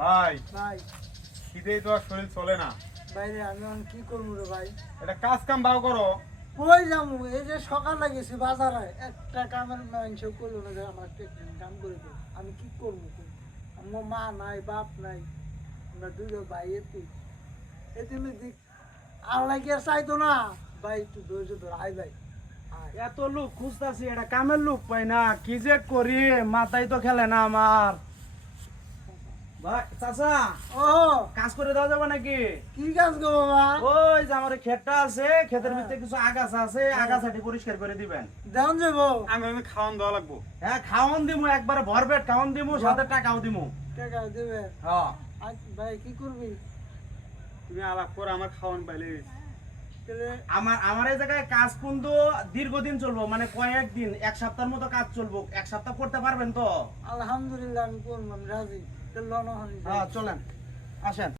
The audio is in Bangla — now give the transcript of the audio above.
ভাই ভাই খিদেই তো আর শরীর চলে না। বাইরে আমি এখন কি করবো রে ভাই? এটা কাজ কাম ভাও করো। কই যাবো? এই যে সকালে গেছি বাজারে, একটা কামের মাংস করলো না যে আমার একটা কাম করে দে। আমি কি করবো? আমার মা নাই, বাপ নাই, আমরা দুটো ভাই এতি এতিমের দিক আল্লাহ কি আর চাইতো না? ভাই একটু ধৈর্য ধর, আয় ভাই আয়। এত লোক খুঁজতাছি, এটা কামের লোক পাই না, কি যে করি মাথায় তো খেলে না আমার। ভাই চাচা, ও কাজ করে দেওয়া যাবে নাকি? কি কাজ গো বাবা? ওই যে আমার ক্ষেতটা আছে, ক্ষেতের ভিতরে কিছু আগাছা আছে, আগাছাটি পরিষ্কার করে দিবেন। দেন যাবো আমি খাওয়ান দেওয়া লাগবো। হ্যাঁ, খাওয়ান দিমু, একবারে ভরপেট খাওয়ান দিমু, সাথে টাকাও দিমু। টাকা দেবে? হ্যাঁ, ভাই কি করবি? তুমি আলাপ করে আমার খাওয়ান পাইলে। তাহলে আমার এই জায়গায় কাজ কিন্তু দীর্ঘদিন চলবো, মানে কয়েকদিন, এক সপ্তাহের মতো কাজ চলবো। এক সপ্তাহ করতে পারবেন তো? আলহামদুলিল্লাহ আমি করবো, আমি রাজি। তাহলে লন হ্যাঁ, চলেন, আসেন।